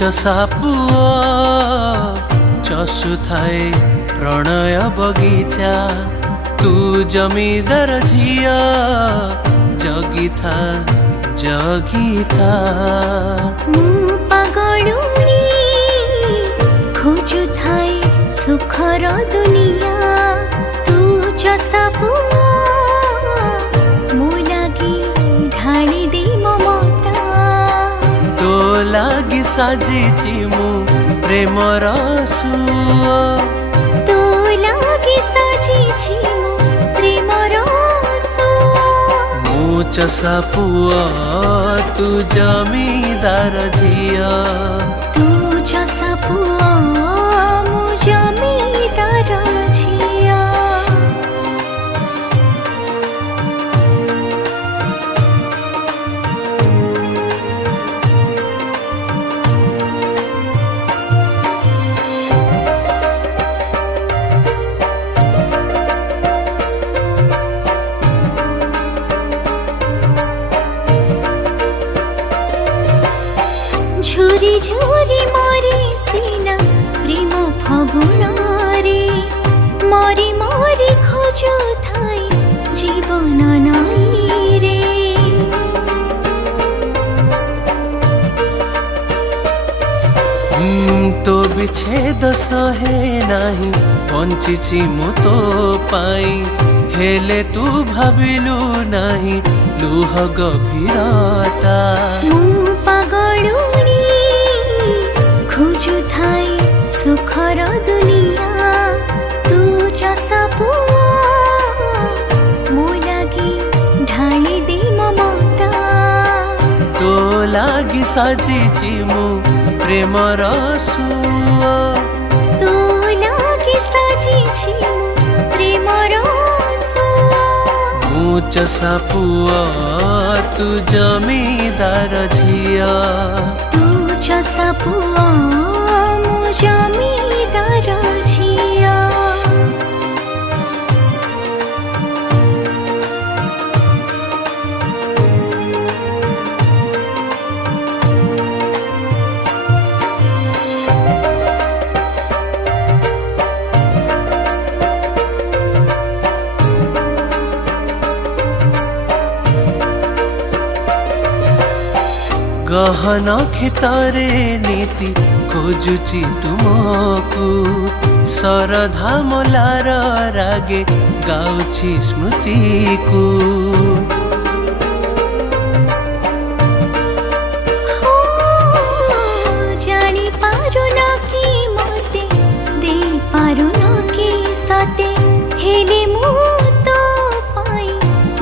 चषा पुओ चषु थाए प्रणय बगीचा तू जमीदार झिया जगी था मु पागलुनी खोजु थाए सुखर दुनिया तू चषा पुओ मो लागी ढाली दे ममता तो लागी साजिची मु प्रेमर सुओ तो लागी साजिची मु प्रेमर सुओ मु चषा पुओ तू जमीदार झिया तू चषा पुओ मु जमीदार झिया झुरी झुरी मारे सीना प्रेम फगुण रे मरी मरी खोजु थाई जीवन नाई रे तो विच्छेद सहे नाही बंचिची मु तो पाई हेले तू भाविलु नाही लुह गभीरता मु पागलुनी खोजु थाई सुखर दुनिया तू चषा पुओ मो लागी ढाली दे ममता तो लागी साजिची मु प्रेमर सुओ तो लागी साजिची मु प्रेमर सुओ मु चषा पुओ तू जमीदार झिया तू चषा पुओ मु जमीदार झिया गहन खेतरे नीति खोजुची तुमको सरधा मलार रागे गाउची स्मृति को जानी पारु न कि मते दे पारु न कि सते हेले मु तो पाई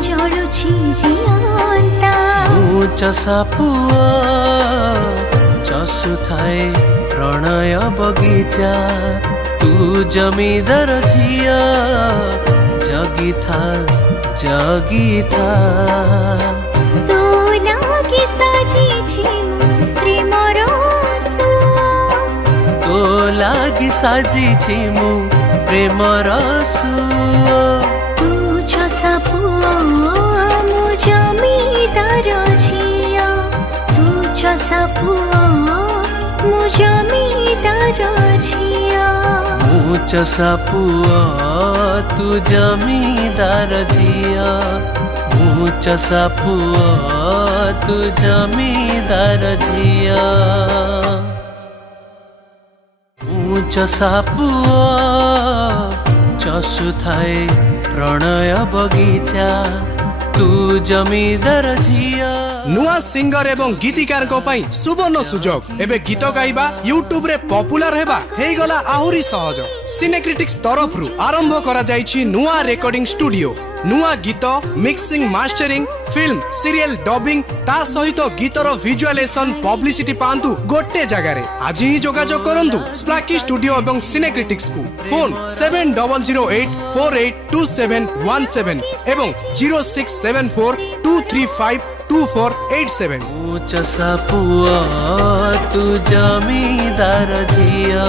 जलुची जियंता मु चषा पुओ चषु थाए प्रणय बगीचा तू जमीदार झिया जगी था तो लागी साजिची मु प्रेमर सुओ तो लागी साजिची मु प्रेमर सुओ तू चषा पुओ मु जमीदार झिया तू चषा पुओ मु जमीदार झिया मु चषा पुओ तू जमीदार झिया मु चषा पुओ तू जमीदार झिया मु चषा पुओ चषु थाए प्रणय बगीचा तू जमीदार झिया नुआ सिंगर एवं गीतिकार को पाई सुवर्ण सुजोग एबे गीत गाइबा यूट्यूब रे पॉपुलर हेबा हेई गला आहुरी सहज सिनेक्रिटिक्स तरफ रु आरंभ करा जाईछि नुआ रेकॉर्डिंग स्टूडियो नुआ गीत mixing mastering film serial dubbing ता सहित गीतर विजुअलाइजेशन पब्लिसिटी पांतु गोटे जगह आज ही जोगाजोग करंतु स्प्लाकी स्टूडियो एवं सिनेक्रिटिक्स को फोन 7008482717 एवं 0674235247। ऊंच सापुआ तू जमीदार झिया।